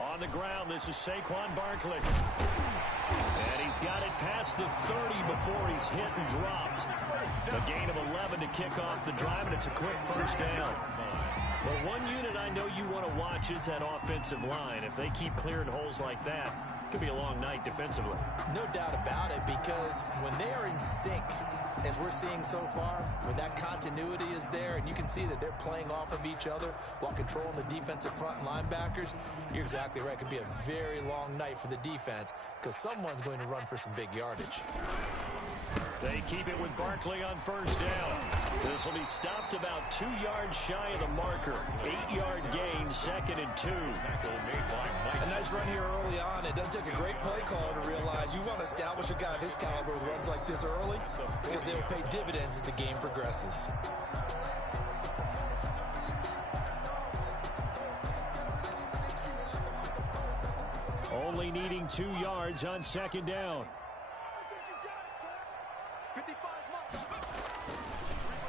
On the ground, this is Saquon Barkley. And he's got it past the 30 before he's hit and dropped. A gain of 11 to kick off the drive, and it's a quick first down. Well, one unit I know you want to watch is that offensive line. If they keep clearing holes like that, it could be a long night defensively. No doubt about it, because when they are in sync, as we're seeing so far, when that continuity is there and you can see that they're playing off of each other while controlling the defensive front and linebackers, you're exactly right. It could be a very long night for the defense because someone's going to run for some big yardage. They keep it with Barkley on first down. This will be stopped about 2 yards shy of the marker. 8-yard gain, 2nd and 2. A nice run here early on. It doesn't take a great play call to realize you want to establish a guy of his caliber with runs like this early because they will pay dividends as the game progresses. Only needing 2 yards on 2nd down.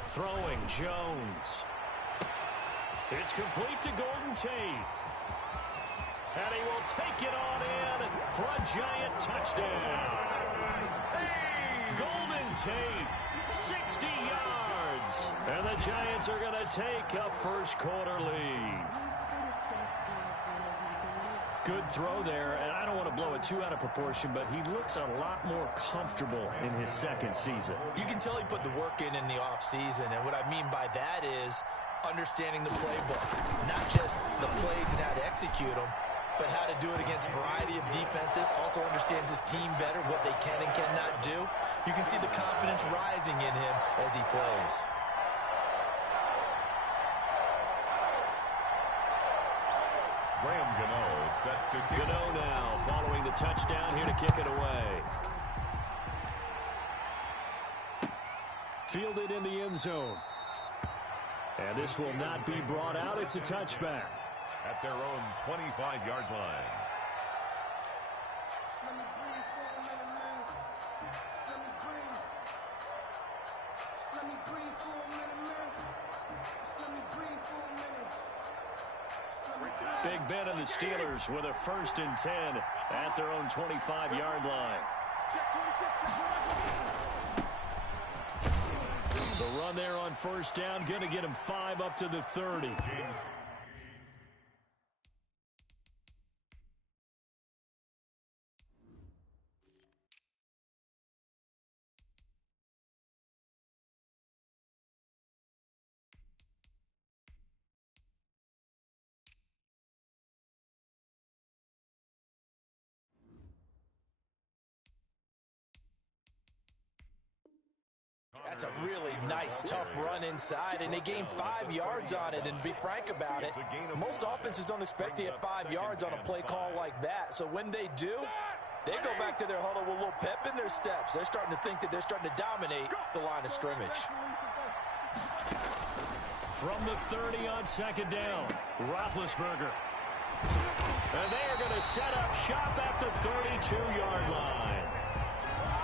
Throwing, Jones. It's complete to Golden Tate. And he will take it on in for a giant touchdown. Golden Tate, 60 yards. And the Giants are going to take a first-quarter lead. Good throw there, and I don't want to blow it too out of proportion, but he looks a lot more comfortable in his second season. You can tell he put the work in the offseason, and what I mean by that is understanding the playbook. Not just the plays and how to execute them, but how to do it against a variety of defenses. Also understands his team better, what they can and cannot do. You can see the confidence rising in him as he plays. Set to kick. Gano now following the touchdown here to kick it away. Fielded in the end zone. And this will not be brought out. It's a touchback. At their own 25-yard line. Big Ben and the Steelers with a 1st and 10 at their own 25-yard line. The run there on first down, going to get him 5 up to the 30. That's a really nice, tough run inside, and they gained 5 yards on it. And to be frank about it, most offenses don't expect to get 5 yards on a play call like that. So when they do, they go back to their huddle with a little pep in their steps. They're starting to think that they're starting to dominate the line of scrimmage. From the 30 on 2nd down, Roethlisberger. And they are going to set up shop at the 32-yard line.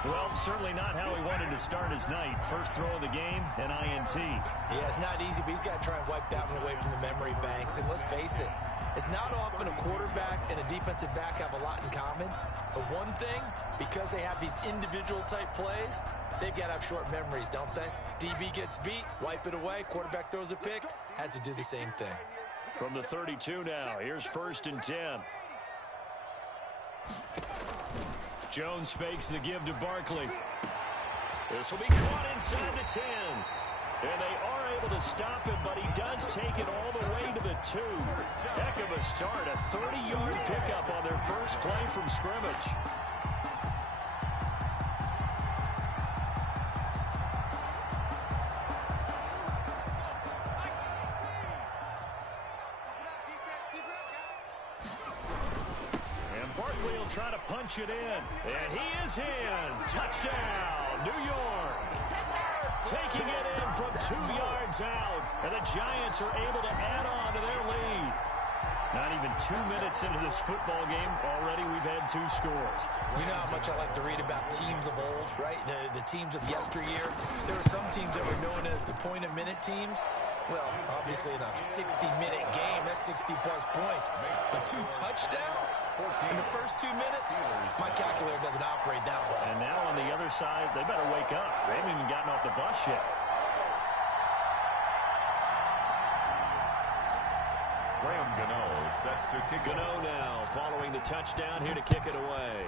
Well, certainly not how he wanted to start his night. First throw of the game, an INT. Yeah, it's not easy, but he's got to try and wipe that one away from the memory banks. And let's face it, it's not often a quarterback and a defensive back have a lot in common. But one thing, because they have these individual type plays, they've got to have short memories, don't they? DB gets beat, wipe it away. Quarterback throws a pick, has to do the same thing. From the 32 now, here's 1st and 10. Jones fakes the give to Barkley. This will be caught inside the 10. And they are able to stop him, but he does take it all the way to the 2. Heck of a start, a 30-yard pickup on their first play from scrimmage. Try to punch it in, and he is in. Touchdown, New York. Taking it in from 2 yards out, and the Giants are able to add on to their lead. Not even 2 minutes into this football game, already we've had 2 scores. You know how much I like to read about teams of old, right? The teams of yesteryear. There were some teams that were known as the point-a-minute teams. Well, obviously in a 60-minute game, that's 60-plus points. But 2 touchdowns in the first 2 minutes? My calculator doesn't operate that way. And now on the other side, they better wake up. They haven't even gotten off the bus yet. Graham Gano set to kick. Gano now following the touchdown here to kick it away.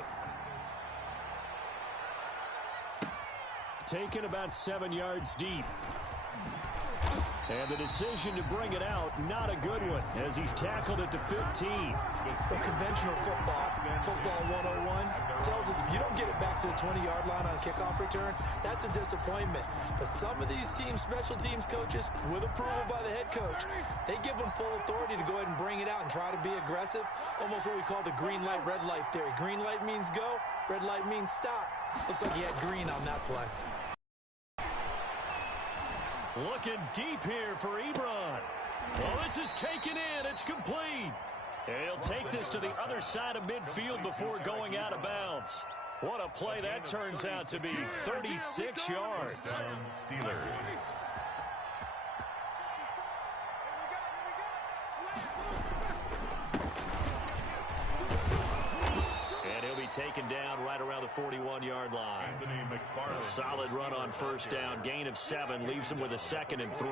Taken about 7 yards deep. And the decision to bring it out, not a good one, as he's tackled it to 15. The conventional football 101, tells us if you don't get it back to the 20-yard line on a kickoff return, that's a disappointment. But some of these special teams coaches, with approval by the head coach, they give them full authority to go ahead and bring it out and try to be aggressive, almost what we call the green light, red light theory. Green light means go, red light means stop. Looks like he had green on that play. Looking deep here for Ebron. Well, this is taken in. It's complete. And he'll take this to the other side of midfield before going out of bounds. What a play that turns out to be. 36 yards. Steelers. And he'll be taken down right around the 41-yard line. A solid run on first down. Gain of 7 leaves him with a 2nd and 3.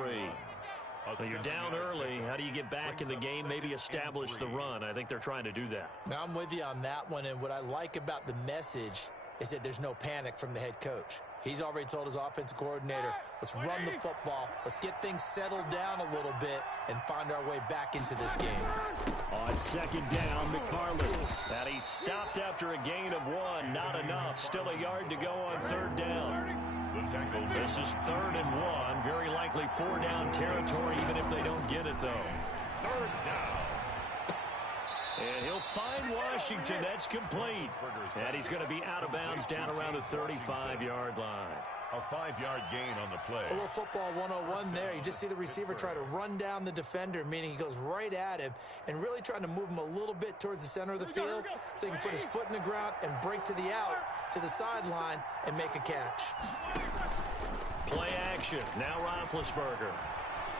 So you're down early. How do you get back in the game? Maybe establish the run. I think they're trying to do that. Now, I'm with you on that one, and what I like about the message is that there's no panic from the head coach. He's already told his offensive coordinator, let's run the football, let's get things settled down a little bit, and find our way back into this game. On 2nd down, McFarland. And he stopped after a gain of 1. Not enough. Still a yard to go on 3rd down. This is 3rd and 1. Very likely 4-down territory, even if they don't get it, though. 3rd down. And he'll find Washington. That's complete. And he's going to be out of bounds down around the 35-yard line. A 5-yard gain on the play. A little football 101 there. You just see the receiver try to run down the defender, meaning he goes right at him and really trying to move him a little bit towards the center of the field so he can put his foot in the ground and break to the out, to the sideline, and make a catch. Play action. Now Roethlisberger.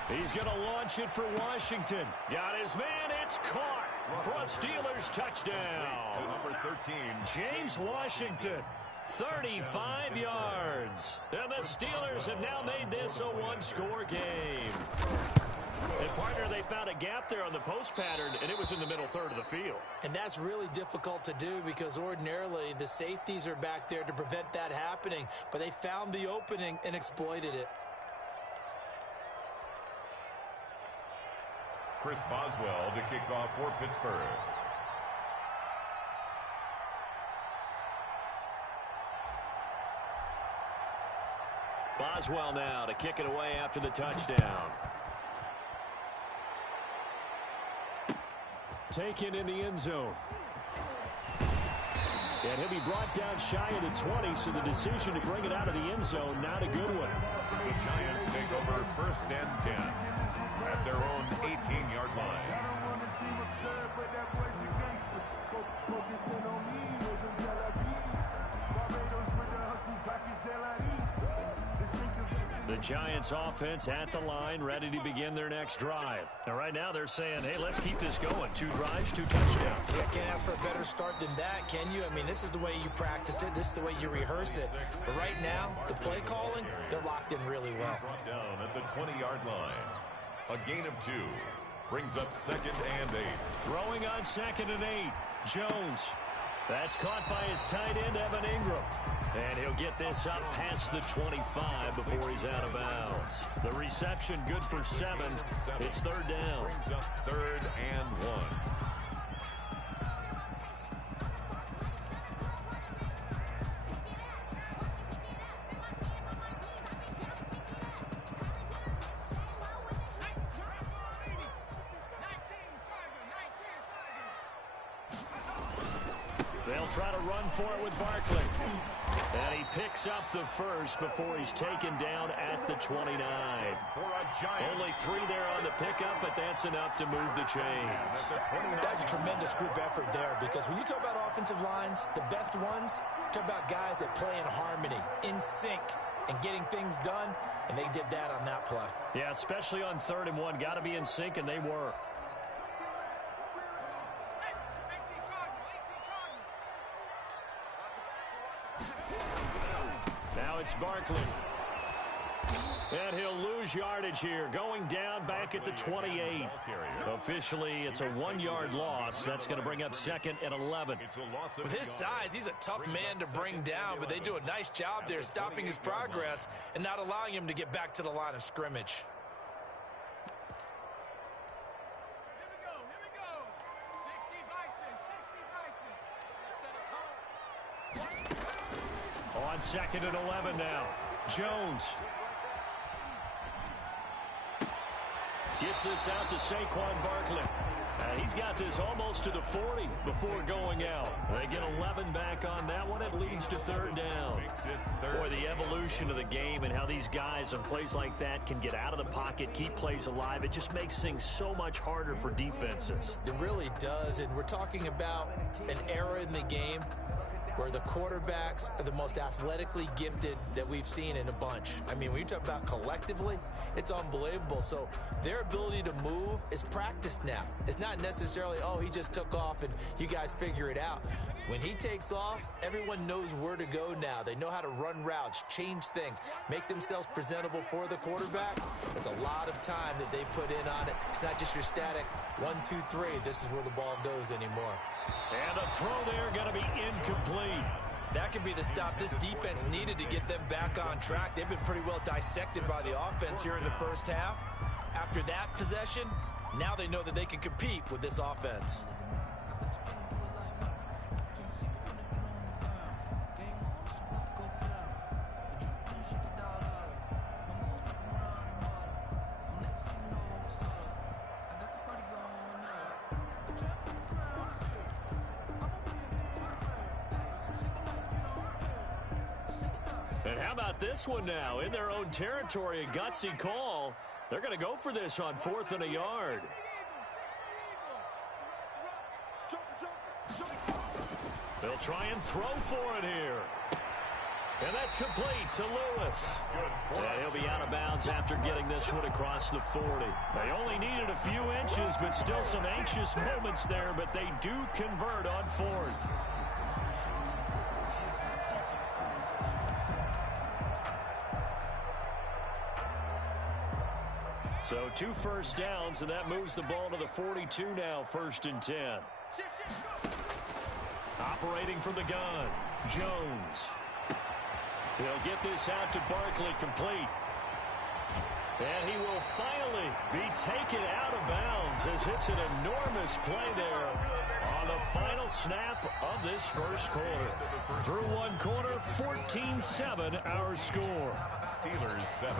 He's going to launch it for Washington. Got his man. It's caught for a Steelers touchdown. To number 13. James Washington. 35 yards. And the Steelers have now made this a 1-score game. And, partner, they found a gap there on the post pattern, and it was in the middle third of the field. And that's really difficult to do because ordinarily the safeties are back there to prevent that happening. But they found the opening and exploited it. Chris Boswell to kick off for Pittsburgh. Boswell now to kick it away after the touchdown. Taken in the end zone. And he'll be brought down shy of the 20, so the decision to bring it out of the end zone, not a good one. The Giants take over 1st and 10 at their own 18-yard line. The Giants offense at the line, ready to begin their next drive. Now, right now they're saying, hey, let's keep this going. 2 drives, 2 touchdowns. Yeah, can't ask for a better start than that, can you? I mean, this is the way you practice it. This is the way you rehearse it. But right now, the play calling, they're locked in really well. Brought down at the 20-yard line. A gain of 2 brings up 2nd and 8. Throwing on 2nd and 8. Jones. That's caught by his tight end, Evan Ingram. And he'll get this up past the 25 before he's out of bounds. The reception good for 7. It's 3rd down. Brings up 3rd and 1. They'll try to run for it with Barkley. And he picks up the first before he's taken down at the 29. Only 3 there on the pickup, but that's enough to move the chains. That's a tremendous group effort there because when you talk about offensive lines, the best ones, talk about guys that play in harmony, in sync, and getting things done, and they did that on that play. Yeah, especially on 3rd and 1. Got to be in sync, and they were. Now it's Barkley. And he'll lose yardage here, going down back at the 28. Officially, it's a 1-yard loss. That's going to bring up 2nd and 11. With his size, he's a tough man to bring down, but they do a nice job there stopping his progress and not allowing him to get back to the line of scrimmage. On 2nd and 11 now. Jones. Gets this out to Saquon Barkley. He's got this almost to the 40 before going out. They get 11 back on that one. It leads to 3rd down. Boy, the evolution of the game and how these guys on plays like that can get out of the pocket, keep plays alive, it just makes things so much harder for defenses. It really does, and we're talking about an era in the game where the quarterbacks are the most athletically gifted that we've seen in a bunch. I mean, when you talk about collectively, it's unbelievable. So their ability to move is practiced now. It's not necessarily, oh, he just took off and you guys figure it out. When he takes off, everyone knows where to go now. They know how to run routes, change things, make themselves presentable for the quarterback. It's a lot of time that they put in on it. It's not just your static 1, 2, 3. This is where the ball goes anymore. And a throw there going to be incomplete. That could be the stop this defense needed to get them back on track. They've been pretty well dissected by the offense here in the first half. After that possession, now they know that they can compete with this offense. And how about this one now? In their own territory, a gutsy call. They're going to go for this on 4th and a yard. They'll try and throw for it here. And that's complete to Lewis. And he'll be out of bounds after getting this one across the 40. They only needed a few inches, but still some anxious moments there, but they do convert on 4th. So 2 first downs, and that moves the ball to the 42 now, 1st and 10. Operating from the gun, Jones. He'll get this out to Barkley, complete. And he will finally be taken out of bounds as it's an enormous play there on the final snap of this first quarter. Through one quarter, 14-7 our score. Steelers 7.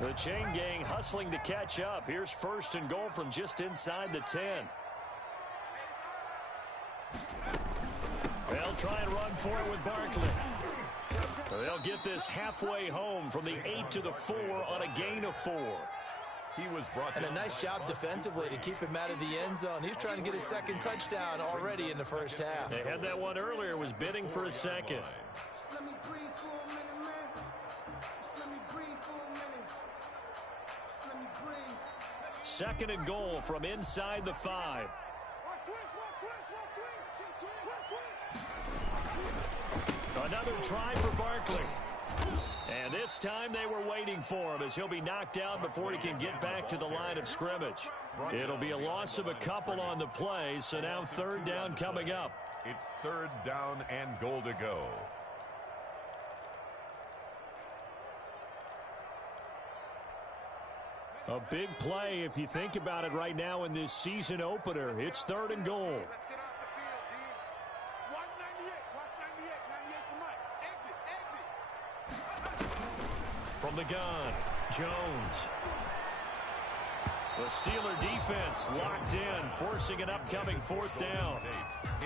The chain gang hustling to catch up. Here's 1st and goal from just inside the 10. They'll try and run for it with Barkley. They'll get this halfway home from the 8 to the 4 on a gain of 4. He was brought and a nice job defensively to keep him out of the end zone. He's trying to get his 2nd touchdown already in the first half. They had that one earlier, was bidding for a 2nd. 2nd and goal from inside the 5. Another try for Barkley. And this time they were waiting for him as he'll be knocked down before he can get back to the line of scrimmage. It'll be a loss of a couple on the play, so now 3rd down coming up. It's 3rd down and goal to go. A big play if you think about it right now in this season opener. It's 3rd and goal. From the gun, Jones. The Steeler defense locked in, forcing an upcoming 4th down.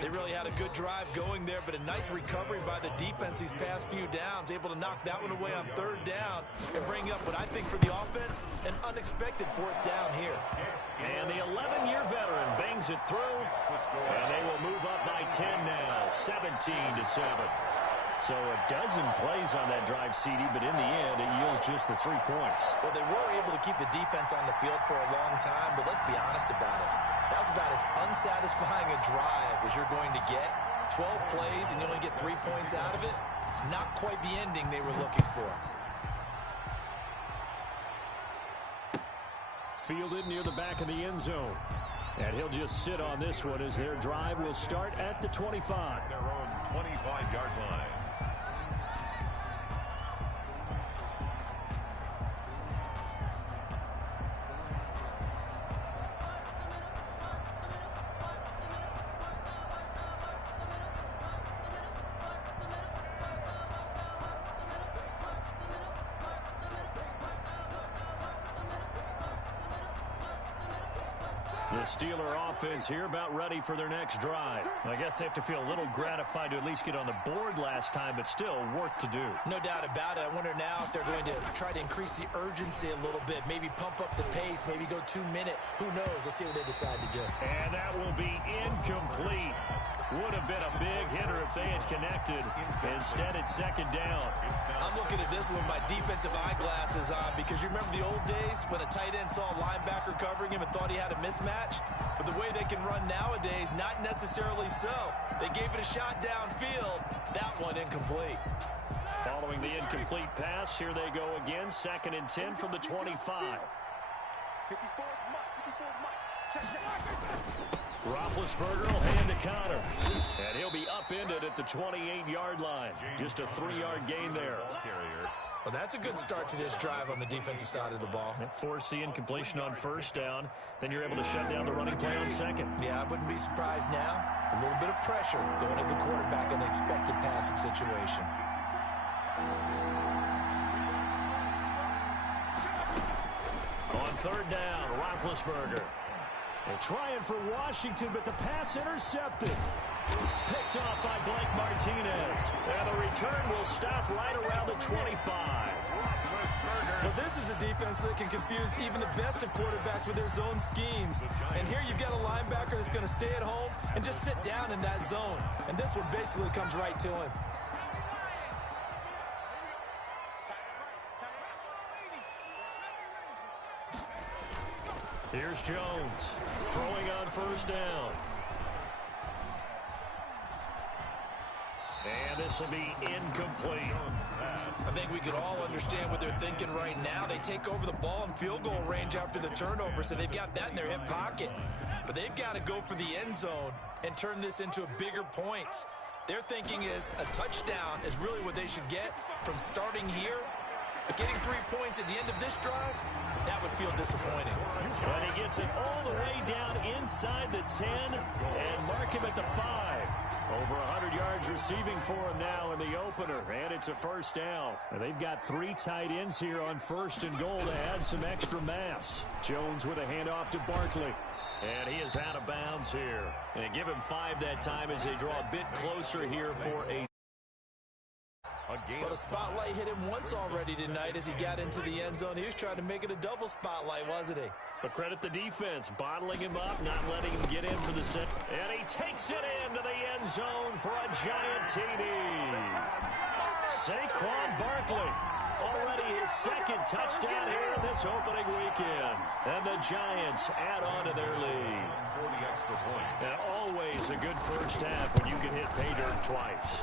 They really had a good drive going there, but a nice recovery by the defense these past few downs, able to knock that one away on 3rd down and bring up what I think for the offense, an unexpected 4th down here. And the 11-year veteran bangs it through, and they will move up by 10 now, 17-7. So a dozen plays on that drive, CD, but in the end, it yields just the 3 points. Well, they were able to keep the defense on the field for a long time, but let's be honest about it. That was about as unsatisfying a drive as you're going to get. 12 plays and you only get 3 points out of it. Not quite the ending they were looking for. Fielded near the back of the end zone. And he'll just sit on this one as their drive will start at the 25. Their own 25-yard line. The Steeler offense here about ready for their next drive. I guess they have to feel a little gratified to at least get on the board last time, but still work to do. No doubt about it. I wonder now if they're going to try to increase the urgency a little bit, maybe pump up the pace, maybe go 2-minute. Who knows? Let's see what they decide to do. And that will be incomplete. Would have been a big hitter if they had connected. Instead, it's second down. I'm looking at this with my defensive eyeglasses on because you remember the old days when a tight end saw a linebacker covering him and thought he had a mismatch? But the way they can run nowadays, not necessarily so. They gave it a shot downfield. That one incomplete. Following the incomplete pass, here they go again. 2nd and 10 from the 25. Roethlisberger will hand to Connor. And he'll be upended at the 28-yard line. Just a 3-yard gain there. Well, that's a good start to this drive on the defensive side of the ball. Force the incompletion on first down. Then you're able to shut down the running play on second. Yeah, I wouldn't be surprised now. A little bit of pressure going at the quarterback in an expected passing situation. On 3rd down, Roethlisberger. They're trying for Washington, but the pass intercepted. Picked off by Blake Martinez. And the return will stop right around the 25. Well, this is a defense that can confuse even the best of quarterbacks with their zone schemes. And here you've got a linebacker that's going to stay at home and just sit down in that zone. And this one basically comes right to him. Here's Jones throwing on first down. And this will be incomplete. I think we could all understand what they're thinking right now. They take over the ball in field goal range after the turnover, so they've got that in their hip pocket. But they've got to go for the end zone and turn this into a bigger points. Their thinking is a touchdown is really what they should get from starting here. Getting 3 points at the end of this drive, that would feel disappointing. But he gets it all the way down inside the 10 and mark him at the 5. Over 100 yards receiving for him now in the opener, and it's a first down. And they've got 3 tight ends here on 1st and goal to add some extra mass. Jones with a handoff to Barkley. And he is out of bounds here. And give him 5 that time as they draw a bit closer here for a... Well, the spotlight hit him once already tonight as he got into the end zone. He was trying to make it a double spotlight, wasn't he? But credit the defense, bottling him up, not letting him get in for the set. And he takes it into the end zone for a giant TD. Saquon Barkley, already his 2nd touchdown here in this opening weekend. And the Giants add on to their lead. For the extra point. And always a good first half when you can hit pay dirt twice.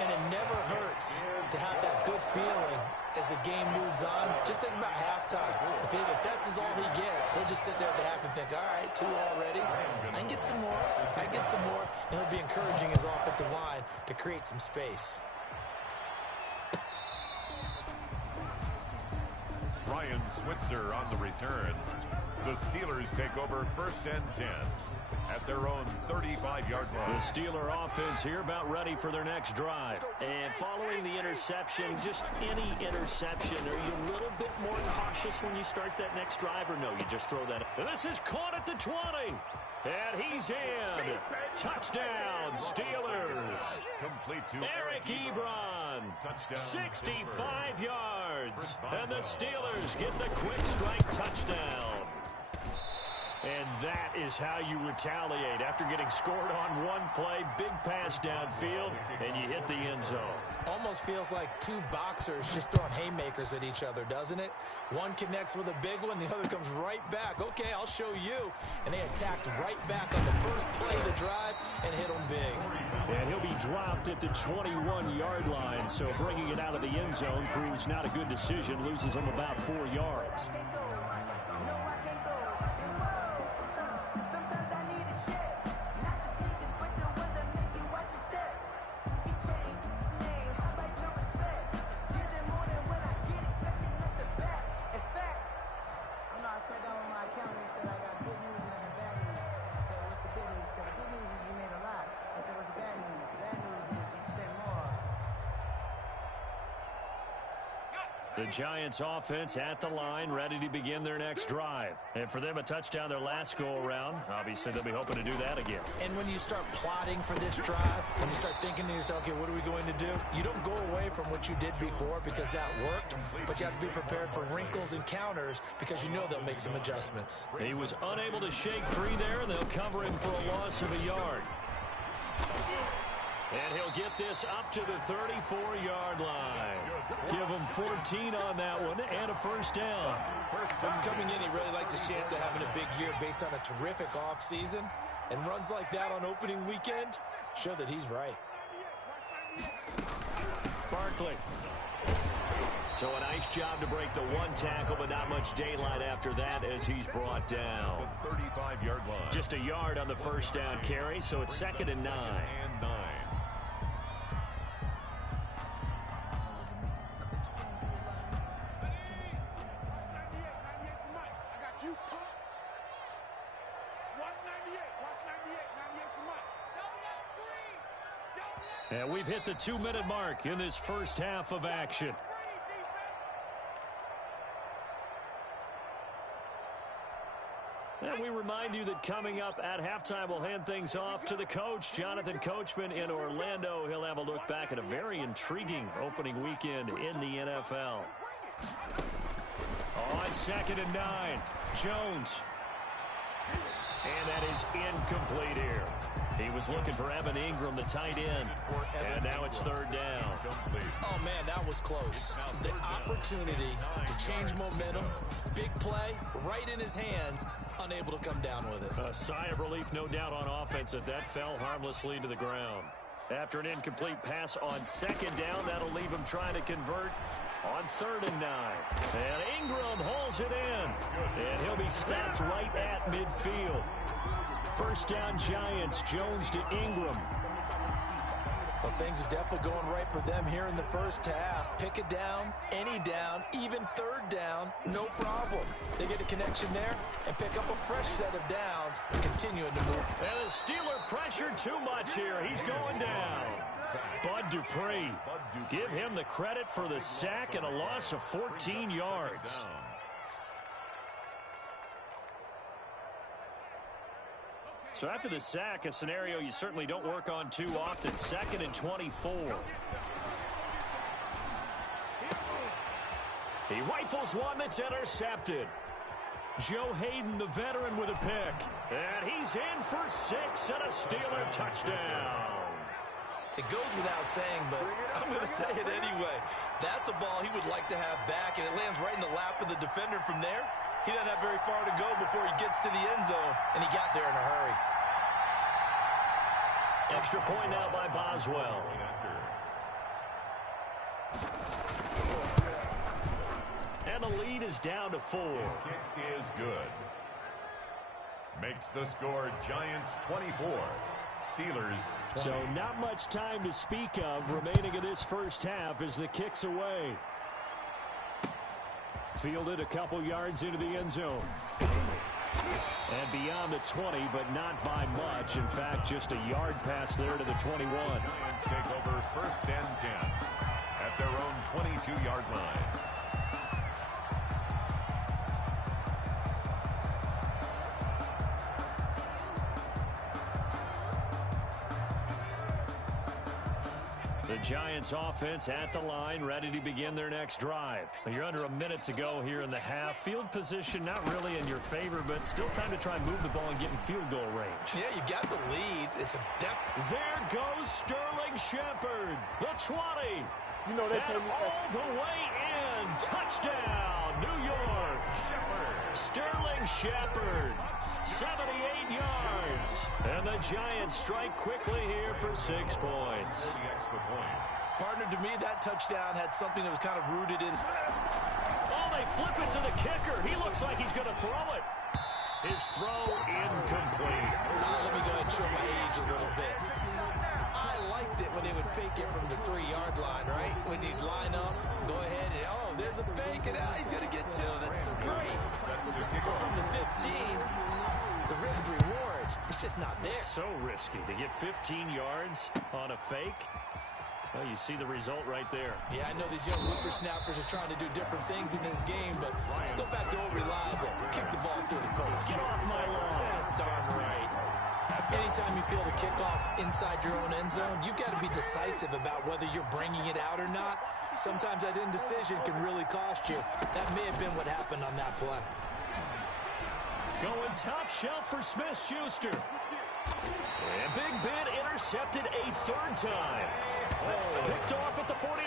And it never hurts to have that good feeling as the game moves on. Just think about halftime. If that's all he gets, he'll just sit there at the half and think, all right, 2 already. I can get some more. I can get some more. And he'll be encouraging his offensive line to create some space. Ryan Switzer on the return. The Steelers take over 1st and 10 at their own 35-yard line. The Steeler offense here about ready for their next drive. And following the interception, just any interception, are you a little bit more cautious when you start that next drive, or no, you just throw that? And this is caught at the 20. And he's in. Touchdown, Steelers. Complete to Eric Ebron. Touchdown, 65 yards. And the Steelers get the quick strike touchdown. And that is how you retaliate. After getting scored on one play, big pass downfield, and you hit the end zone. Almost feels like two boxers just throwing haymakers at each other, doesn't it? One connects with a big one, the other comes right back. Okay, I'll show you. And they attacked right back on the first play of the drive and hit him big. And he'll be dropped at the 21-yard line, so bringing it out of the end zone proves not a good decision, loses him about 4 yards. The Giants offense at the line, ready to begin their next drive. And for them, a touchdown their last go-around. Obviously, they'll be hoping to do that again. And when you start plotting for this drive, when you start thinking to yourself, okay, what are we going to do? You don't go away from what you did before because that worked, but you have to be prepared for wrinkles and counters because you know they'll make some adjustments. He was unable to shake free there, and they'll cover him for a loss of a yard. And he'll get this up to the 34-yard line. Give him 14 on that one and a first down. Coming in, he really liked his chance of having a big year based on a terrific offseason. And runs like that on opening weekend show that he's right. Barkley. So a nice job to break the one tackle, but not much daylight after that as he's brought down. 35-yard line. Just a yard on the first down carry, so it's 2nd and 9. And we've hit the 2-minute mark in this first half of action. And we remind you that coming up at halftime, we'll hand things off to the coach, Jonathan Coachman in Orlando. He'll have a look back at a very intriguing opening weekend in the NFL. On 2nd and 9, Jones. And that is incomplete here. He was looking for Evan Ingram, the tight end. And now it's 3rd down. Oh, man, that was close. The opportunity to change momentum, big play, right in his hands, unable to come down with it. A sigh of relief, no doubt, on offense that fell harmlessly to the ground. After an incomplete pass on 2nd down, that'll leave him trying to convert on 3rd and 9. And Ingram hauls it in. And he'll be stopped right at midfield. First down, Giants. Jones to Ingram. Well, things are definitely going right for them here in the first half. Pick it down, any down, even 3rd down, no problem. They get a connection there and pick up a fresh set of downs, continuing to move. And the Steeler pressure too much here. He's going down. Bud Dupree. Give him the credit for the sack and a loss of 14 yards. So after the sack, a scenario you certainly don't work on too often. 2nd and 24. He rifles one that's intercepted. Joe Hayden, the veteran, with a pick. And he's in for 6 and a Steeler touchdown. It goes without saying, but I'm going to say it anyway. That's a ball he would like to have back, and it lands right in the lap of the defender from there. He doesn't have very far to go before he gets to the end zone, and he got there in a hurry. Extra point now by Boswell. And the lead is down to 4. Kick is good. Makes the score Giants 24. Steelers 20. So not much time to speak of remaining in this first half as the kick's away. Fielded a couple yards into the end zone. And beyond the 20, but not by much. In fact, just a yard pass there to the 21. Giants take over 1st and 10 at their own 22-yard line. The Giants offense at the line, ready to begin their next drive. You're under a minute to go here in the half. Field position not really in your favor, but still time to try and move the ball and get in field goal range. Yeah, you got the lead. It's a depth. There goes Sterling Shepard. The 20. You know they and all the way in. Touchdown, New York. Sterling Shepard, 78 yards. And the Giants strike quickly here for 6 points. Partner, to me, that touchdown had something that was kind of rooted in. Oh, they flip it to the kicker. He looks like he's going to throw it. His throw incomplete. Let me go ahead and show my age a little bit. I liked it when they would fake it from the 3-yard line, right? When you'd line up, go ahead, and oh, there's a fake, and he's going to get 2. That's great. But from the 15, the risk-reward, it's just not there. So risky to get 15 yards on a fake. Well, you see the result right there. Yeah, I know these young whippersnappers are trying to do different things in this game, but let's go back to old reliable. Kick the ball through the post. Get off my lawn. That's darn right. Anytime you feel the kickoff inside your own end zone, you've got to be decisive about whether you're bringing it out or not. Sometimes that indecision can really cost you. That may have been what happened on that play. Going top shelf for Smith-Schuster. And Big Ben intercepted a 3rd time. Picked off at the 49.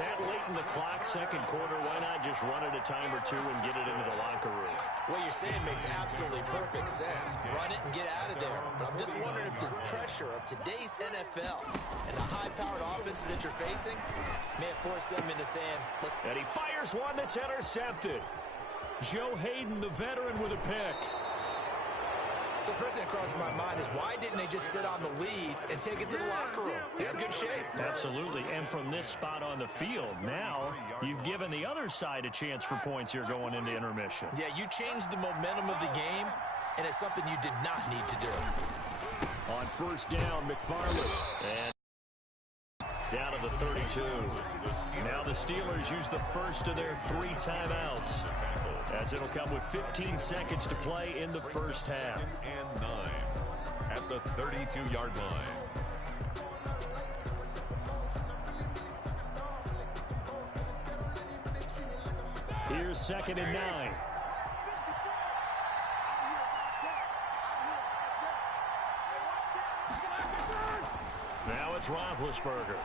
That late in the clock, 2nd quarter, why not just run it a time or 2 and get it into the locker room? What you're saying makes absolutely perfect sense. Run it and get out of there. But I'm just wondering if the pressure of today's NFL and the high-powered offenses that you're facing may have forced them into saying, look. And he fires one that's intercepted. Joe Hayden, the veteran, with a pick. So the first thing that crosses my mind is why didn't they just sit on the lead and take it to the locker room? They're in good shape. Absolutely. And from this spot on the field, now you've given the other side a chance for points here going into intermission. Yeah, you changed the momentum of the game, and it's something you did not need to do. On 1st down, McFarland. And down to the 32. Now the Steelers use the first of their 3 timeouts, as it'll come with 15 seconds to play in the first half. And 9 at the 32-yard line. Here's 2nd and 9. Now it's Roethlisberger.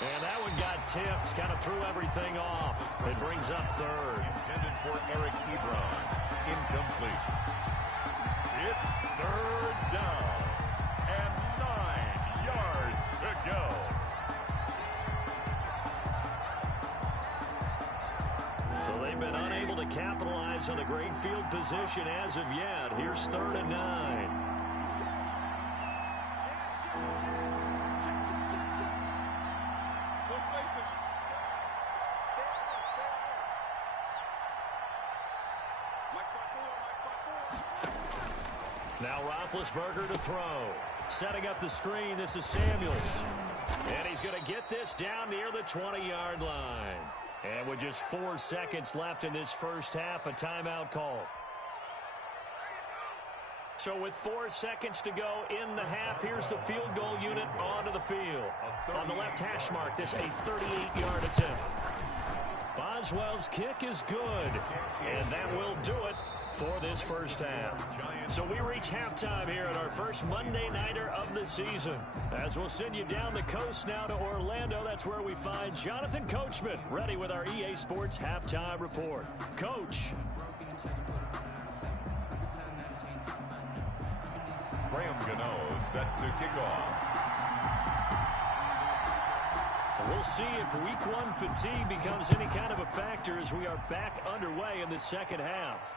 And that one got tipped, kind of threw everything off. It brings up 3rd. Intended for Eric Ebron. Incomplete. It's 3rd down. And 9 yards to go. So they've been unable to capitalize on the great field position as of yet. Here's 3rd and 9. Now Roethlisberger to throw. Setting up the screen, this is Samuels. And he's going to get this down near the 20-yard line. And with just 4 seconds left in this first half, a timeout call. So with 4 seconds to go in the half, here's the field goal unit onto the field. On the left hash mark, this a 38-yard attempt. Boswell's kick is good. And that will do it for this first half. So we reach halftime here at our first Monday Nighter of the season. As we'll send you down the coast now to Orlando, that's where we find Jonathan Coachman, ready with our EA Sports Halftime Report. Coach. Graham Gano set to kick off. We'll see if week 1 fatigue becomes any kind of a factor as we are back underway in the second half.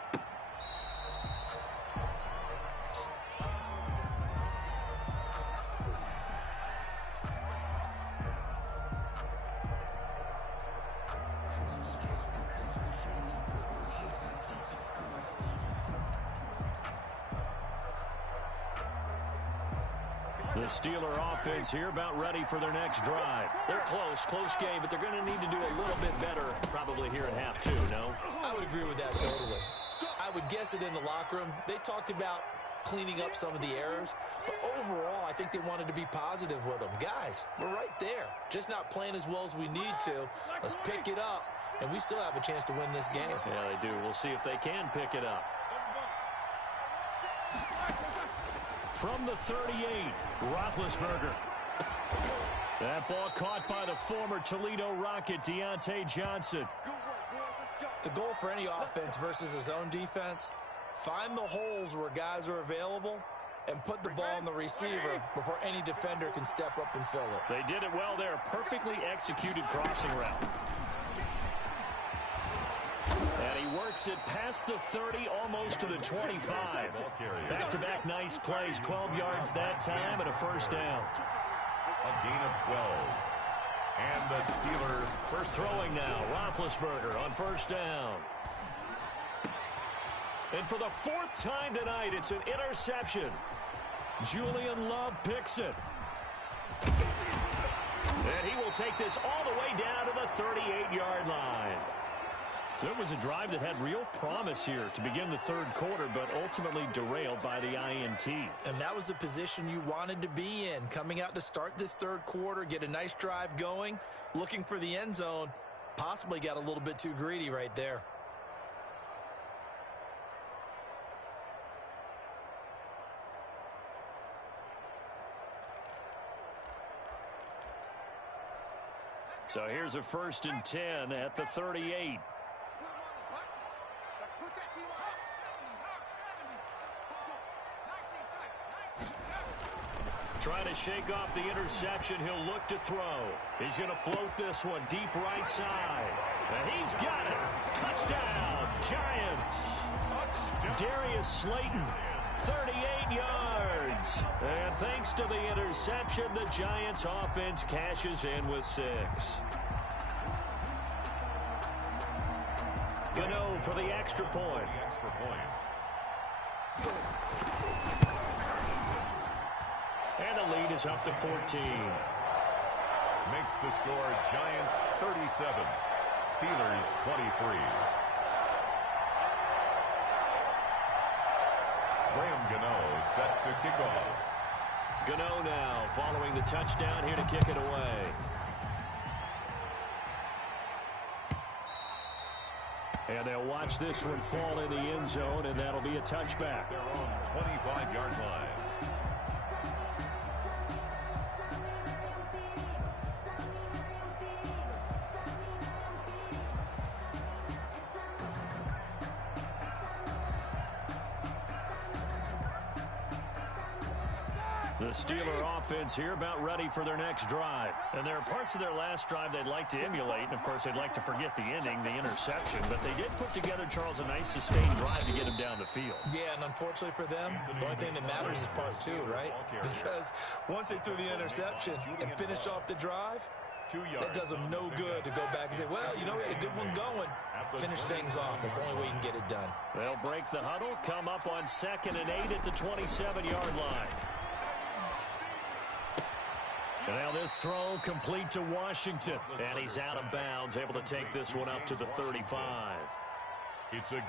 The Steeler offense here about ready for their next drive. They're close game, but they're going to need to do a little bit better probably here at half 2, no? I would agree with that totally. I would guess it in the locker room. They talked about cleaning up some of the errors. But overall, I think they wanted to be positive with them. Guys, we're right there. Just not playing as well as we need to. Let's pick it up, and we still have a chance to win this game. Yeah, they do. We'll see if they can pick it up. From the 38, Roethlisberger. That ball caught by the former Toledo Rocket, Deontay Johnson. The goal for any offense versus a zone defense, find the holes where guys are available and put the ball on the receiver before any defender can step up and fill it. They did it well there. Perfectly executed crossing route. And he works it past the 30, almost to the 25. Back-to-back nice plays, 12 yards that time and a first down. A gain of 12. And the Steelers first throwing now. Roethlisberger on first down. And for the fourth time tonight, it's an interception. Julian Love picks it. And he will take this all the way down to the 38-yard line. So it was a drive that had real promise here to begin the third quarter, but ultimately derailed by the INT. And that was the position you wanted to be in, coming out to start this third quarter, get a nice drive going, looking for the end zone. Possibly got a little bit too greedy right there. So here's a 1st and 10 at the 38. Trying to shake off the interception. He'll look to throw. He's going to float this one deep right side. And he's got it. Touchdown, Giants. Darius Slayton, 38 yards. And thanks to the interception, the Giants offense cashes in with 6. Gano for the extra point. And the lead is up to 14. Makes the score Giants 37, Steelers 23. Graham Gano set to kick off. Gano now following the touchdown here to kick it away. And they'll watch this one fall in the end zone, and that'll be a touchback. Their own 25-yard line. The Steeler offense here about ready for their next drive. And there are parts of their last drive they'd like to emulate. And, of course, they'd like to forget the ending, the interception. But they did put together, Charles, a nice sustained drive to get him down the field. Yeah, and unfortunately for them, the only thing that matters is part 2, right? Because once they threw the interception and finished off the drive, that does them no good to go back and say, well, you know, we had a good one going. Finish things off. That's the only way you can get it done. They'll break the huddle, come up on 2nd and 8 at the 27-yard line. And now this throw complete to Washington. And he's out of bounds, able to take this one up to the 35.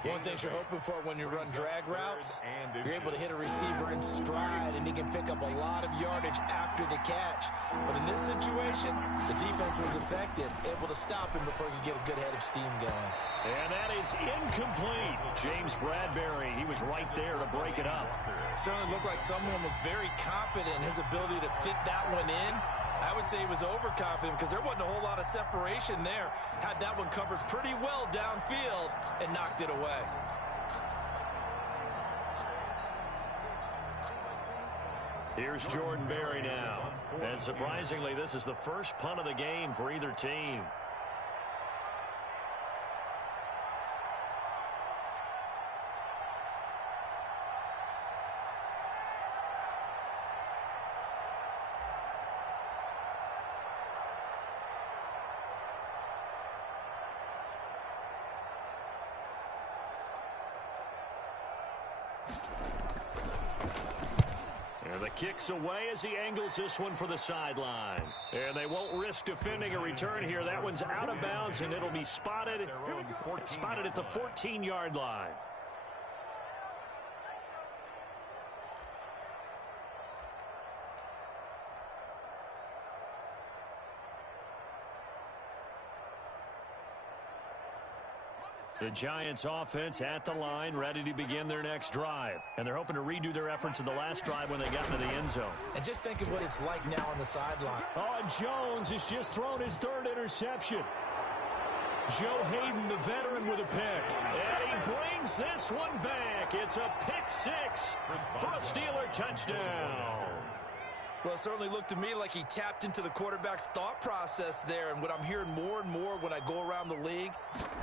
One thing you're hoping for when you run drag routes, you're able to hit a receiver in stride, and he can pick up a lot of yardage after the catch. But in this situation, the defense was effective, able to stop him before he could get a good head of steam going. And that is incomplete. James Bradbury, he was right there to break it up. Certainly looked like someone was very confident in his ability to fit that one in. I would say he was overconfident because there wasn't a whole lot of separation there. Had that one covered pretty well downfield and knocked it away. Here's Jordan Berry now. And surprisingly, this is the first punt of the game for either team. The kick's away as he angles this one for the sideline. And they won't risk defending a return here. That one's out of bounds, and it'll be spotted at the 14-yard line. The Giants offense at the line, ready to begin their next drive. And they're hoping to redo their efforts in the last drive when they got into the end zone. And just think of what it's like now on the sideline. Oh, and Jones has just thrown his third interception. Joe Hayden, the veteran, with a pick. And he brings this one back. It's a pick six for a Steeler touchdown. Well, it certainly looked to me like he tapped into the quarterback's thought process there. And what I'm hearing more and more when I go around the league,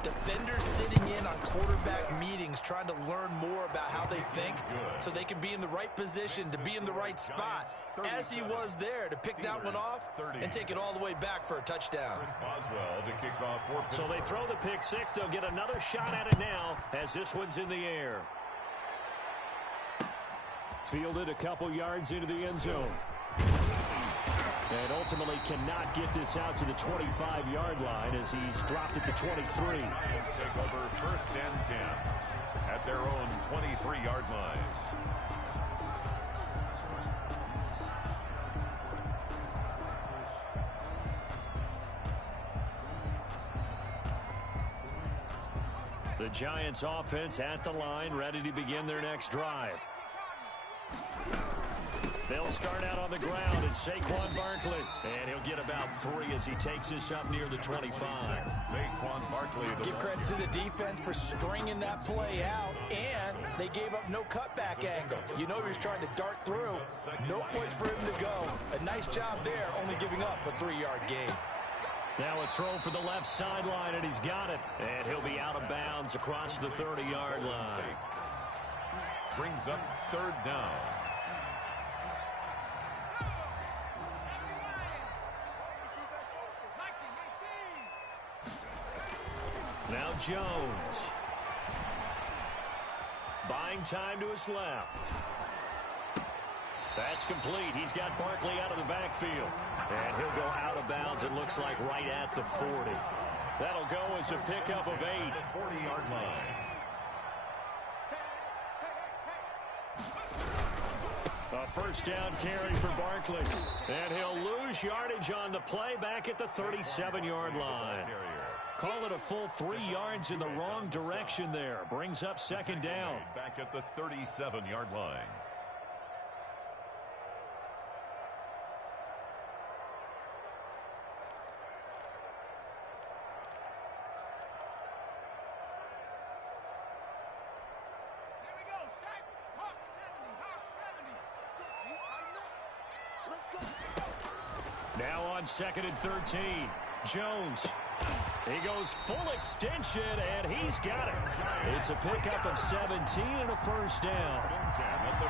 defenders sitting in on quarterback meetings trying to learn more about how they think so they can be in the right position to be in the right spot, as he was there to pick that one off and take it all the way back for a touchdown. So they throw the pick six. They'll get another shot at it now as this one's in the air. Fielded a couple yards into the end zone. And ultimately cannot get this out to the 25-yard line as he's dropped at the 23. Giants take over first and 10 at their own 23-yard line. The Giants offense at the line, ready to begin their next drive. They'll start out on the ground, and Saquon Barkley. And he'll get about 3 as he takes this up near the 25. Saquon Barkley. Give credit to the defense for stringing that play out, and they gave up no cutback angle. You know he was trying to dart through. No place for him to go. A nice job there, only giving up a 3-yard gain. Now a throw for the left sideline, and he's got it. And he'll be out of bounds across the 30-yard line. Brings up third down. Now Jones. Buying time to his left. That's complete. He's got Barkley out of the backfield. And he'll go out of bounds, it looks like, right at the 40. That'll go as a pickup of 8. 40-yard line. A first down carry for Barkley. And he'll lose yardage on the play back at the 37-yard line. Call it a full 3 yards in the wrong direction there. Brings up second down. Back at the 37-yard line. Now on second and 13. Jones. He goes full extension, and he's got it. It's a pickup of 17 and a first down.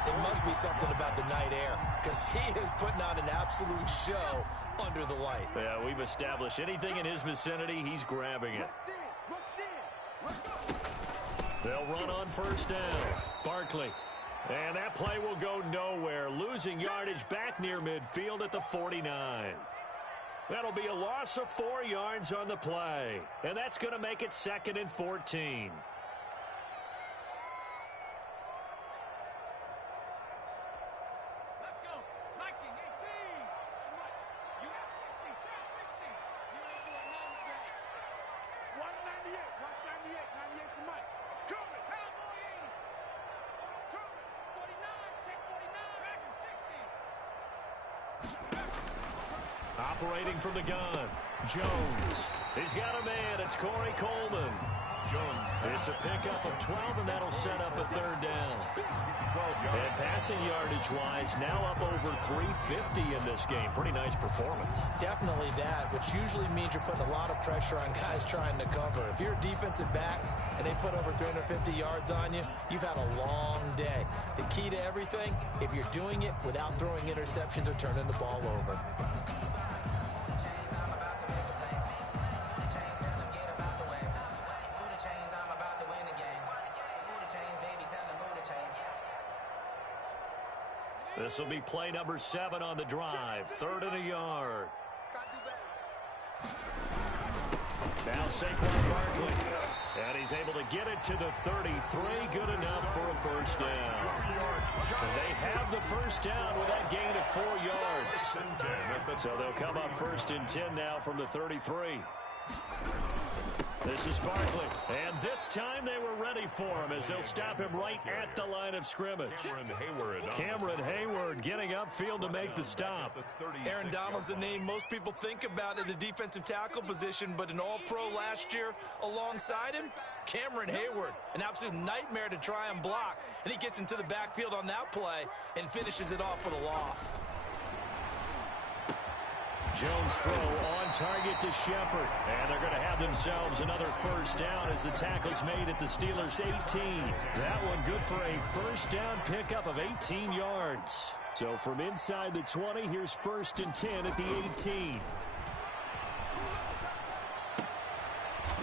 It must be something about the night air, because he is putting on an absolute show under the light. Yeah, we've established anything in his vicinity, he's grabbing it. They'll run on first down. Barkley. And that play will go nowhere. Losing yardage back near midfield at the 49. That'll be a loss of 4 yards on the play. And that's going to make it second and 14. Let's go. Viking 18. You have 60. Trap 60. You ain't doing nothing today. Watch 98. Watch 98. 98 to Mike. Coming. Cowboy 80. Coming. 49. Check 49. Dragon 60. Operating from the gun. Jones. He's got a man. It's Corey Coleman. Jones. It's a pickup of 12, and that'll set up a third down. And passing yardage-wise, now up over 350 in this game. Pretty nice performance. Definitely that, which usually means you're putting a lot of pressure on guys trying to cover. If you're a defensive back and they put over 350 yards on you, you've had a long day. The key to everything, if you're doing it without throwing interceptions or turning the ball over. This will be play number 7 on the drive. 3rd and a yard. Now Saquon Barkley. And he's able to get it to the 33. Good enough for a first down. And they have the first down with that gain of 4 yards. So they'll come up 1st and 10 now from the 33. This is Barkley, and this time they were ready for him as they'll stop him right at the line of scrimmage. Cameron Hayward getting upfield to make the stop. Aaron Donald's the name most people think about in the defensive tackle position, but an all-pro last year alongside him, Cameron Hayward, an absolute nightmare to try and block, and he gets into the backfield on that play and finishes it off with a loss. Jones throw on target to Shepard. And they're going to have themselves another first down as the tackle's made at the Steelers' 18. That one good for a first down pickup of 18 yards. So from inside the 20, here's 1st and 10 at the 18.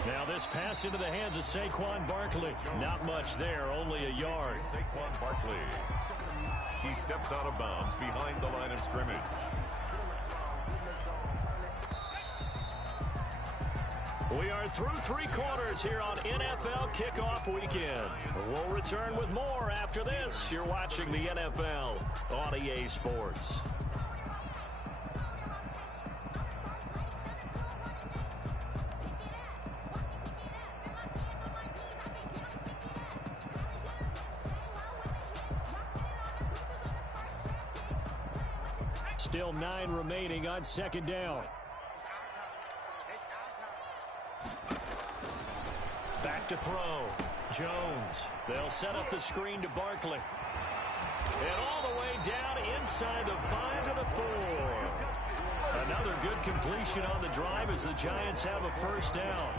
Now this pass into the hands of Saquon Barkley. Not much there, only a yard. Saquon Barkley. He steps out of bounds behind the line of scrimmage. We are through 3 quarters here on NFL Kickoff Weekend. We'll return with more after this. You're watching the NFL on EA Sports. Still 9 remaining on 2nd down. Back to throw. Jones. They'll set up the screen to Barkley. And all the way down inside the 5 to the 4. Another good completion on the drive as the Giants have a first down.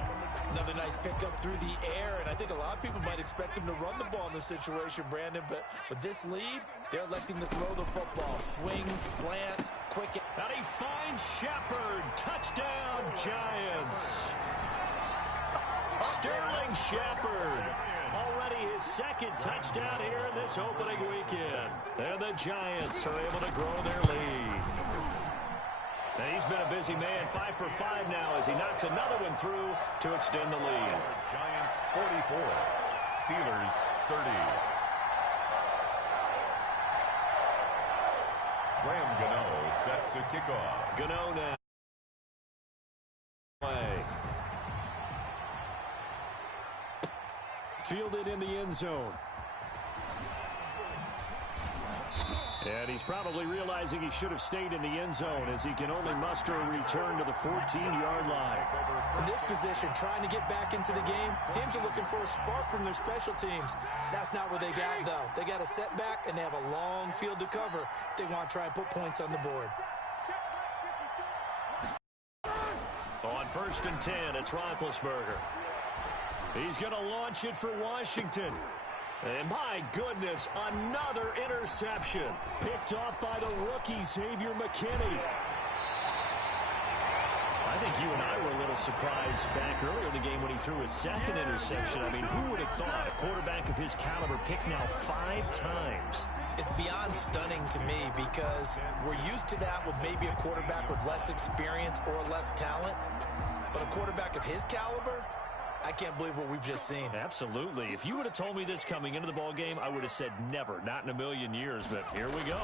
Another nice pickup through the air, and I think a lot of people might expect them to run the ball in this situation, Brandon, but with this lead, they're electing to throw the football. Swings, slants, quick. And he finds Shepard. Touchdown, Giants. Sterling Shepard. Already his 2nd touchdown here in this opening weekend. And the Giants are able to grow their lead. And he's been a busy man, 5 for 5 now as he knocks another one through to extend the lead. Giants 44, Steelers 30. Graham Gano set to kick off. Gano now. Fielded in the end zone. And he's probably realizing he should have stayed in the end zone as he can only muster a return to the 14-yard line. In this position, trying to get back into the game, teams are looking for a spark from their special teams. That's not what they got, though. They got a setback, and they have a long field to cover if they want to try and put points on the board. On 1st and 10, it's Roethlisberger. He's going to launch it for Washington. And my goodness, another interception. Picked off by the rookie, Xavier McKinney. I think you and I were a little surprised back earlier in the game when he threw his 2nd interception. I mean, who would have thought a quarterback of his caliber picked now 5 times? It's beyond stunning to me because we're used to that with maybe a quarterback with less experience or less talent. But a quarterback of his caliber, I can't believe what we've just seen. Absolutely. If you would have told me this coming into the ball game, I would have said never, not in a million years, but here we go.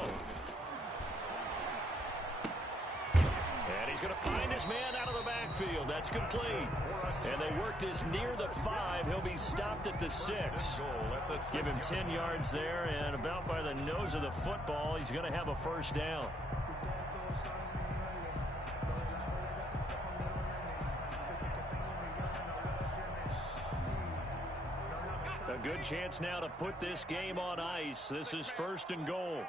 And he's going to find his man out of the backfield. That's complete. And they work this near the 5. He'll be stopped at the 6. Give him 10 yards there, and about by the nose of the football, he's going to have a first down. A good chance now to put this game on ice. This is 1st and goal.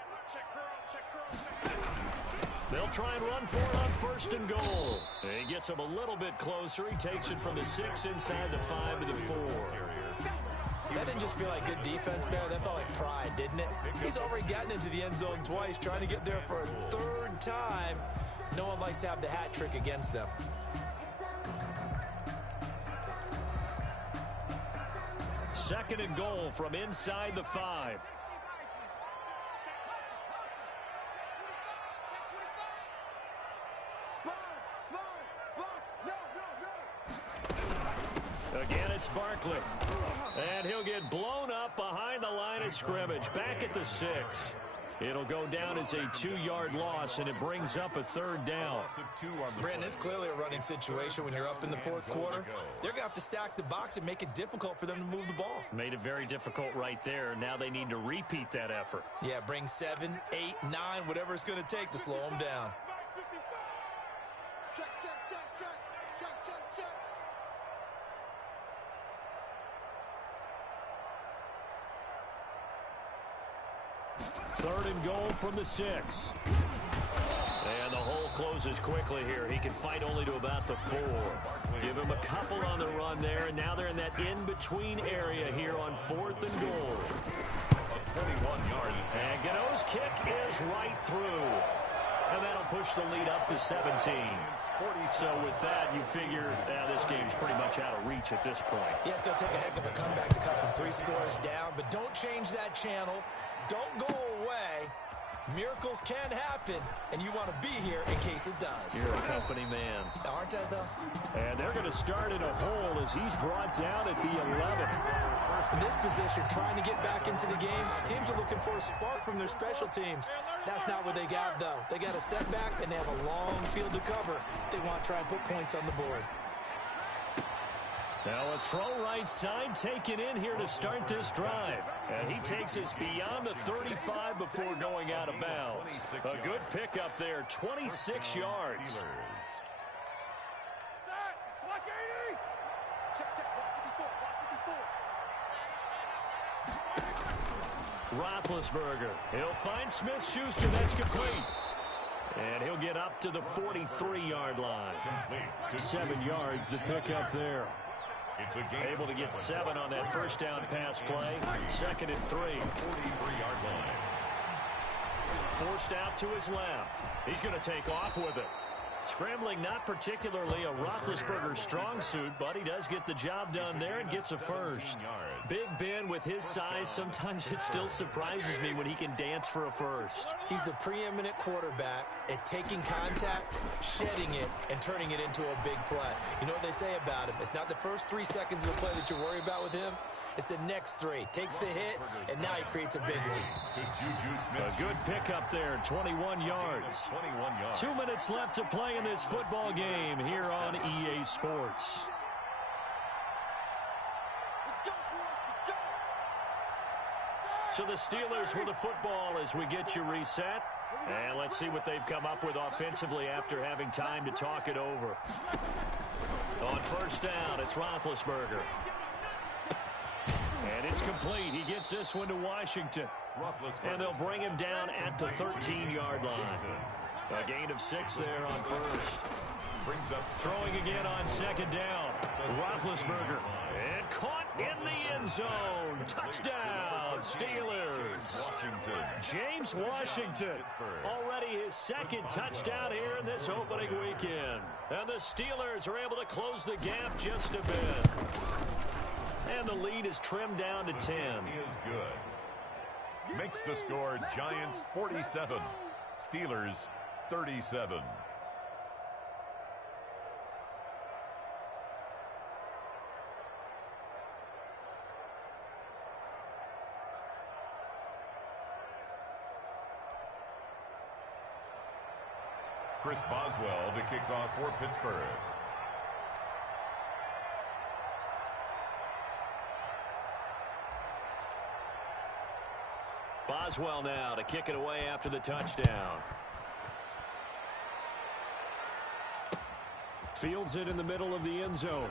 They'll try and run for it on 1st and goal. He gets him a little bit closer. He takes it from the 6 inside the 5 to the 4. That didn't just feel like good defense there. That felt like pride, didn't it? He's already gotten into the end zone twice, trying to get there for a 3rd time. No one likes to have the hat trick against them. Second and goal from inside the 5. Again, it's Barkley. And he'll get blown up behind the line of scrimmage. Back at the 6. It'll go down as a 2-yard loss, and it brings up a 3rd down. Brandon, it's clearly a running situation when you're up in the 4th quarter. They're going to have to stack the box and make it difficult for them to move the ball. Made it very difficult right there. Now they need to repeat that effort. Yeah, bring 7, 8, 9, whatever it's going to take to slow them down. Check, check, check, check, check, check, check. Third and goal from the 6. And the hole closes quickly here. He can fight only to about the 4. Give him a couple on the run there, and now they're in that in-between area here on 4th and goal. 21-yard. And Gano's kick is right through. And that'll push the lead up to 17. So with that, you figure this game's pretty much out of reach at this point. Yeah, it's going to take a heck of a comeback to cut from 3 scores down, but don't change that channel. Don't go away. Miracles can happen, and you want to be here in case it does. You're a company man. Aren't I, though? And they're going to start in a hole as he's brought down at the 11. In this position, trying to get back into the game, teams are looking for a spark from their special teams. That's not what they got, though. They got a setback, and they have a long field to cover if they want to try and put points on the board. Now a throw right side taken in here to start this drive. And he takes us beyond the 35 before going out of bounds. A good pickup there, 26 yards. Block 80. Check, check, block 54, block 54. Roethlisberger, he'll find Smith-Schuster, that's complete. And he'll get up to the 43-yard line. 7 yards the pickup there. Able to get 7 on that first down pass play. 2nd and 3. 43-yard line. Forced out to his left. He's going to take off with it. Scrambling, not particularly a Roethlisberger strong suit, but he does get the job done there and gets a first. Big Ben, with his size, sometimes it still surprises me when he can dance for a first. He's the preeminent quarterback at taking contact, shedding it, and turning it into a big play. You know what they say about him? It's not the first 3 seconds of the play that you worry about with him. It's the next 3. Takes the hit, and now he creates a big one. A good pickup there, 21 yards. 2 minutes left to play in this football game here on EA Sports. So the Steelers with the football as we get you reset. And let's see what they've come up with offensively after having time to talk it over. On first down, it's Roethlisberger. And it's complete. He gets this one to Washington. And they'll bring him down at the 13-yard line. A gain of 6 there on first. Throwing again on 2nd down. Roethlisberger. And caught in the end zone. Touchdown, Steelers. James Washington. Already his 2nd touchdown here in this opening weekend. And the Steelers are able to close the gap just a bit. And the lead is trimmed down to 10. He is good. Makes the score Giants 47, Steelers 37. Chris Boswell to kick off for Pittsburgh. Boswell now to kick it away after the touchdown. Fields it in the middle of the end zone.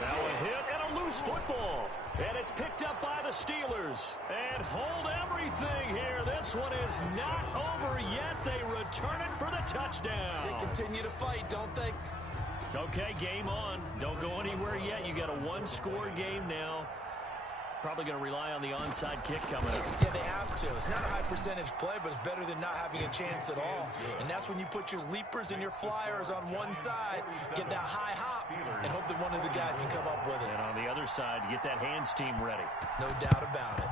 Now a hit and a loose football. And it's picked up by the Steelers. And hold everything here. This one is not over yet. They return it for the touchdown. They continue to fight, don't they? Okay, game on. Don't go anywhere yet. You got a 1-score game now. Probably going to rely on the onside kick coming up. Yeah, they have to. It's not a high percentage play, but it's better than not having a chance at all. And that's when you put your leapers and your flyers on one side, get that high hop, and hope that one of the guys can come up with it. And on the other side, you get that hands team ready. No doubt about it.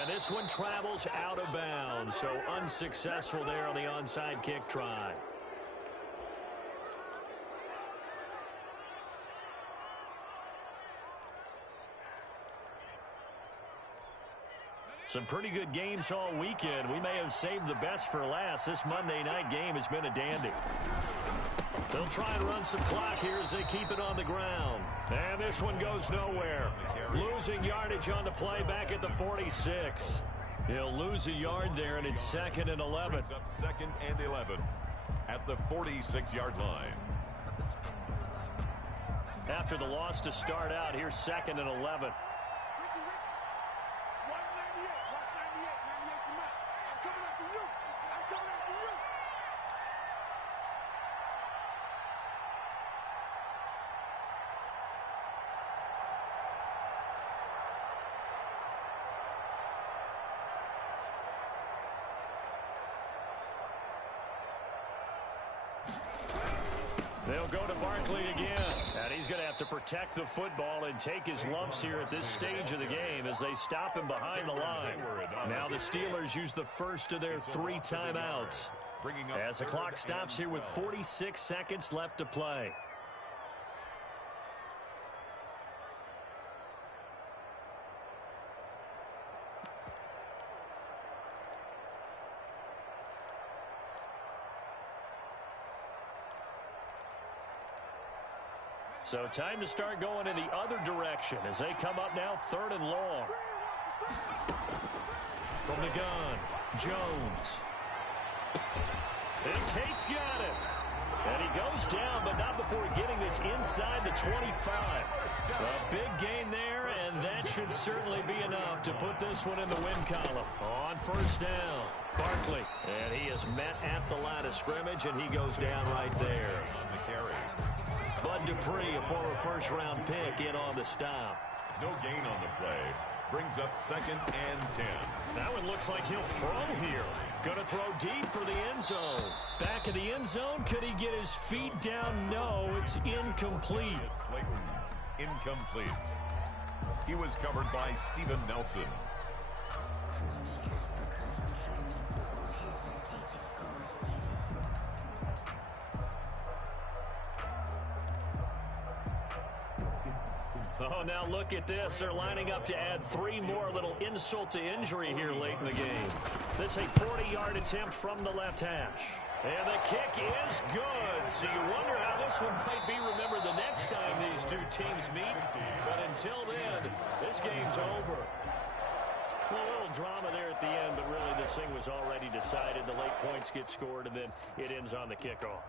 And this one travels out of bounds, so unsuccessful there on the onside kick try. Some pretty good games all weekend. We may have saved the best for last. This Monday night game has been a dandy. They'll try and run some clock here as they keep it on the ground. And this one goes nowhere. Losing yardage on the play back at the 46. He'll lose a yard there, and it's 2nd and 11. Up 2nd and 11 at the 46-yard line. After the loss to start out, here's 2nd and 11. They'll go to Barkley again. And he's going to have to protect the football and take his lumps here at this stage of the game as they stop him behind the line. Now the Steelers use the first of their 3 timeouts as the clock stops here with 46 seconds left to play. So time to start going in the other direction as they come up now 3rd and long. From the gun, Jones. And Tate's got it. And he goes down, but not before getting this inside the 25. A big gain there, and that should certainly be enough to put this one in the win column. On 1st down, Barkley. And he is met at the line of scrimmage, and he goes down right there. On the carry. Bud Dupree, a former 1st-round pick, in on the stop. No gain on the play. Brings up 2nd and 10. That one looks like he'll throw here. Going to throw deep for the end zone. Back of the end zone. Could he get his feet down? No, it's incomplete. Slayton, incomplete. He was covered by Steven Nelson. Oh, now look at this. They're lining up to add 3 more. Little insult to injury here late in the game. This a 40-yard attempt from the left hash. And the kick is good. So you wonder how this one might be remembered the next time these two teams meet. But until then, this game's over. Well, a little drama there at the end, but really this thing was already decided. The late points get scored, and then it ends on the kickoff.